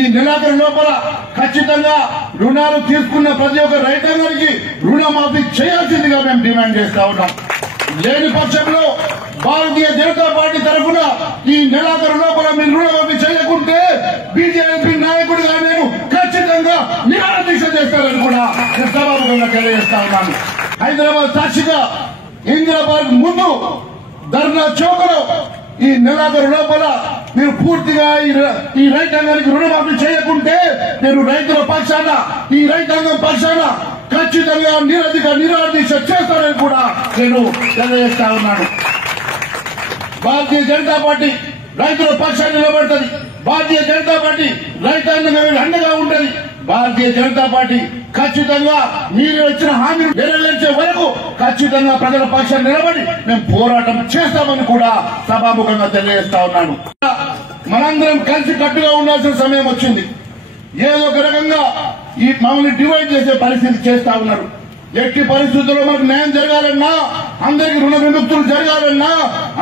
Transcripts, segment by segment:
ఈ నెలాఖరు లోపల ఖచ్చితంగా రుణాలు తీసుకున్న ప్రతి ఒక్క రైతాంగానికి రుణమాఫీ చేయాల్సిందిగా మేము డిమాండ్ చేస్తా ఉన్నాం. లేని పక్షంలో భారతీయ జనతా పార్టీ తరఫున ఈ నెలాఖరు లోపల మీరు రుణమాఫీ చేయకుంటే బీజేపీ నాయకుడిగా నేను ఖచ్చితంగా నిరాదీక్ష చేస్తారని కూడా సభాముఖంగా తెలియజేస్తా ఉన్నాను. హైదరాబాద్ సాక్షిగా ఇందిరాబాద్ ముందు ధర్నా చౌకలో ఈ నెలాఖరు లోపల మీరు పూర్తిగా ఈ రైతాంగానికి రుణమాఫీ చేయకుంటే నేను రైతుల పక్షాన ఈ రైతాంగం పక్షాన ఖచ్చితంగా నిరాదీక్ష చేస్తానని కూడా నేను తెలియజేస్తా ఉన్నాను. భారతీయ జనతా పార్టీ రైతుల పక్షాన్ని నిలబడుతుంది. భారతీయ జనతా పార్టీ రైతాంగం అండగా ఉంటుంది. భారతీయ జనతా పార్టీ ఖచ్చితంగా మీరు వచ్చిన హామీలు నెరవేర్చే వరకు ఖచ్చితంగా ప్రజల పక్షాన్ని నిలబడి మేము పోరాటం చేస్తామని కూడా సభాముఖంగా తెలియజేస్తా ఉన్నాను. మనందరం కలిసి కట్టుగా ఉండాల్సిన సమయం వచ్చింది. ఏదో ఒక రకంగా ఈ మమ్మల్ని డివైడ్ చేసే పరిస్థితి చేస్తా ఉన్నారు. ఎట్టి పరిస్థితుల్లో మనకు న్యాయం జరగాలన్నా, అందరికి రుణ విముక్తులు జరగాలన్నా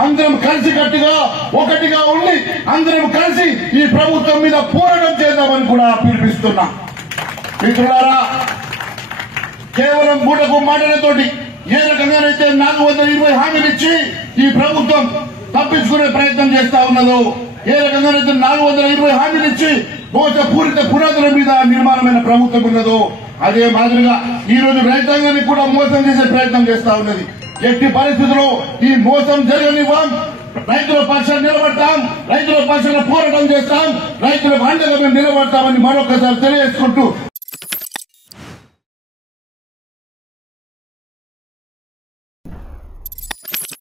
అందరం కలిసి కట్టుగా ఒకటిగా ఉండి అందరం కలిసి ఈ ప్రభుత్వం మీద పోరాటం చేద్దామని కూడా పిలిపిస్తున్నా. మిత్రులారా, కేవలం మూటకు మాటలతోటి ఏ రకంగానైతే 420 హామీలు ఇచ్చి ఈ ప్రభుత్వం తప్పించుకునే ప్రయత్నం చేస్తా ఉన్నదో, ఏ రకంగానైతే 420 హామీలు ఇచ్చి మోసపూరిత పునాదుల మీద నిర్మాణమైన ప్రభుత్వం ఉన్నదో అదే మాదిరిగా ఈ రోజు రైతాంగాన్ని కూడా మోసం చేసే ప్రయత్నం చేస్తా ఉన్నది. ఎట్టి పరిస్థితుల్లో ఈ మోసం జరగనివ్వం. రైతుల పక్షాన్ని నిలబడతాం, రైతుల పక్షాన పోరాటం చేస్తాం, రైతులకు అండగా మేము నిలబడతామని మరొకసారి తెలియజేసుకుంటూ